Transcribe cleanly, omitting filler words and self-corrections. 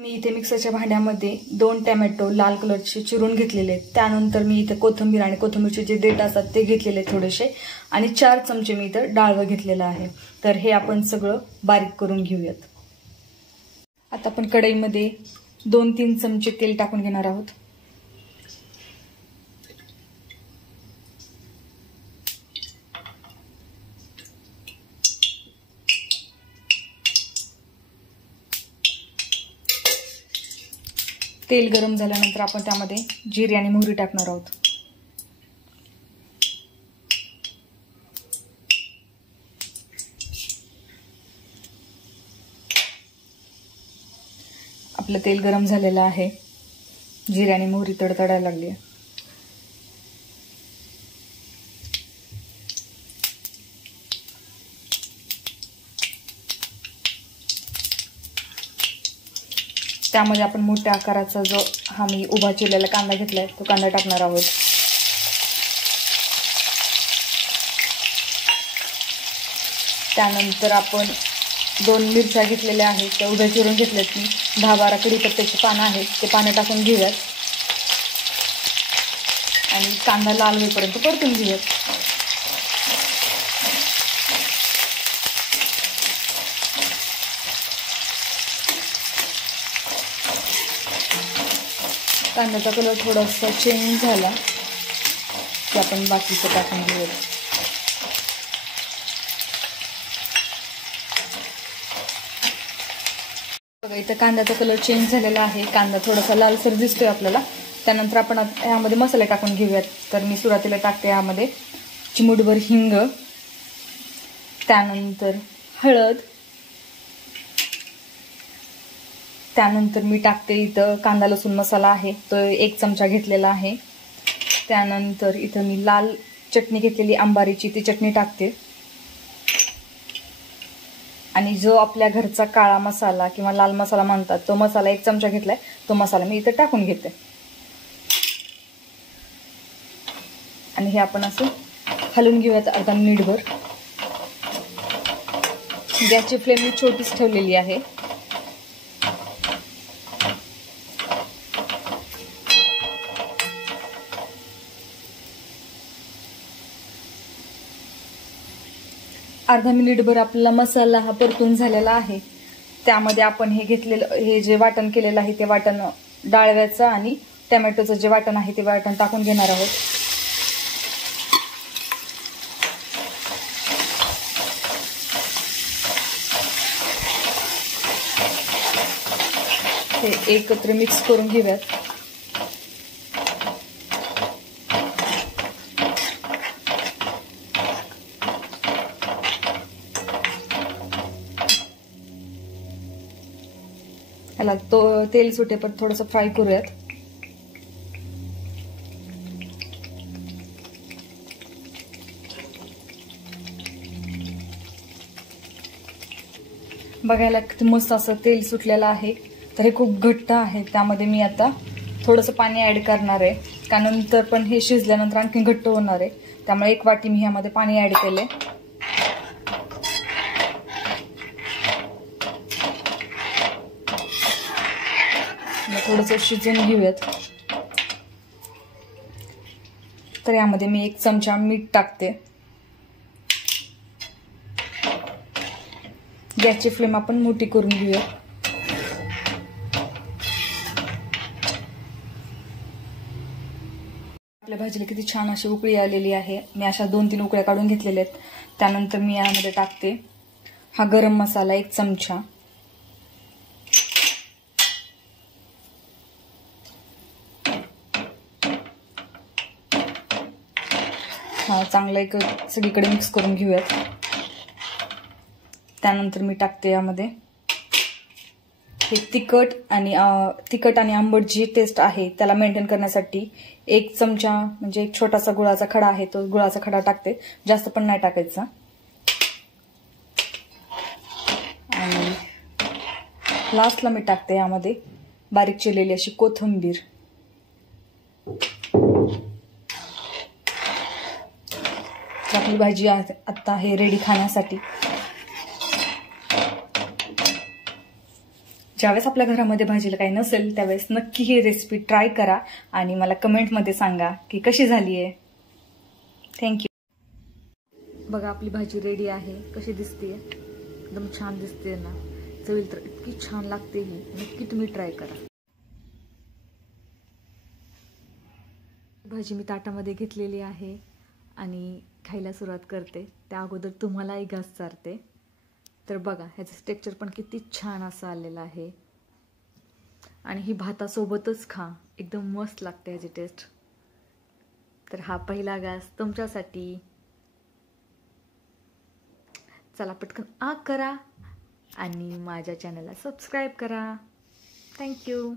मी इथे मिक्सरच्या भांड्यामध्ये 2 टोमॅटो लाल कलरचे चिरून घेतलेले आहेत। त्यानंतर मी इथे कोथिंबीर आणि कोथिंबीरचे जे देठ असतात ते घेतलेले थोडेसे आणि 4 चमचे मी इथे डाळव घेतलेलं आहे। तर हे आपण सगळं बारीक करून घेऊयात। आता आपण कढईमध्ये 2-3 चमचे तेल टाकून घेणार आहोत। तेल गरम झाल्यानंतर आपण त्यामध्ये जिरे आणि मोहरी टाकणार आहोत। आपलं तेल गरम झालेलं आहे। जिरे आणि मोहरी तडतडायला लागली आहे। त्यामध्ये आपण मोठ्या आकाराचा जो हा मी उभा चिरलेला कांदा घेतलाय तो कांदा टाकणार आहोत। त्यानंतर आपण 2 मिरच्या घेतलेल्या आहेत त्या उभ्या चिरून घेतल्यात मी। 10-12 कढीपत्त्याची पानं आहेत ते पानं टाकून घेऊयात आणि कांदा लाल होईपर्यंत परतून घेऊयात। कांद्याचा कलर थोडासा चेंज झाला की आपण बाकीचं टाकून घेऊयात। बघा इथं कांद्याचा कलर चेंज झालेला आहे। कांदा थोडासा लालसर दिसतोय आपल्याला। त्यानंतर आपण यामध्ये मसाले टाकून घेऊयात। तर मी सुरुवातीला टाकते यामध्ये चिमूटभर हिंग, त्यानंतर हळद, त्यानंतर मी टाकते इथं कांदा लसूण मसाला आहे तो 1 चमचा घेतलेला आहे। त्यानंतर इथं मी लाल चटणी घेतलेली अंबारीची ती चटणी टाकते आणि जो आपल्या घरचा काळा मसाला किंवा लाल मसाला म्हणतात तो मसाला 1 चमचा घेतलाय तो मसाला मी इथं टाकून घेते आणि हे आपण असं हलवून घेऊयात अर्धा मिनिटभर। गॅसची फ्लेम मी छोटीच ठेवलेली आहे। अर्धा मिनिटभर आपला मसाला हा परतून झालेला आहे। त्यामध्ये आपण हे घेतलेलं हे जे वाटण केलेलं आहे ते वाटण डाळव्याचं आणि टोमॅटोचं जे वाटण आहे ते वाटण टाकून घेणार आहोत। हे एकत्र मिक्स करून घेऊयात। ह्याला तेल सुटेपर्यंत थोडंसं फ्राय करूयात। बघायला किती मस्त असं तेल सुटलेलं आहे। तर हे खूप घट्ट आहे। त्यामध्ये मी आता थोडंसं पाणी ऍड करणार आहे कारण नंतर पण हे शिजल्यानंतर आणखी घट्ट होणार आहे। त्यामुळे 1 वाटी मी यामध्ये पाणी ऍड केले। थोडंसं शिजून घेऊयात। तर यामध्ये मी 1 चमचा मीठ टाकते। गॅसची फ्लेम आपण मोठी करून घेऊया। आपल्या भाजीला किती छान अशी उकळी आलेली आहे। मी अशा 2-3 उकळ्या काढून घेतलेल्या आहेत। त्यानंतर मी यामध्ये टाकते हा गरम मसाला 1 चमचा, हा चांगला एक सगळीकडे मिक्स करून घेऊयात। त्यानंतर मी टाकते यामध्ये हे तिखट आणि आंबट जी टेस्ट आहे त्याला मेंटेन करण्यासाठी 1 चमचा म्हणजे एक छोटासा गुळाचा खडा आहे तो गुळाचा खडा टाकते। जास्त पण नाही टाकायचा। आणि लास्टला मी टाकते यामध्ये बारीक चिरलेली अशी कोथिंबीर। आपली भाजी आता आहे रेडी खाण्यासाठी। ज्यावेळेस आपल्या घरामध्ये भाजीला काही नसेल त्यावेळेस नक्की ही रेसिपी ट्राय करा आणि मला कमेंटमध्ये सांगा की कशी झाली आहे. थँक्यू. बघा आपली भाजी रेडी आहे. कशी दिसते? एकदम छान दिसते ना. चवील तर इतकी छान लागते ही. नक्की तुम्ही ट्राय करा. भाजी मी ताटामध्ये घेतलेली आहे आणि खायला सुरुवात करते. त्या अगोदर तुम्हालाही घास चारते. तर बघा ह्याचं टेक्स्चर पण किती छान असं आलेलं आहे आणि ही भातासोबतच खा, एकदम मस्त लागते ह्याची टेस्ट. तर हा पहिला घास तुमच्यासाठी. चला पटकन करा आणि माझ्या चॅनलला सबस्क्राईब करा. थँक्यू.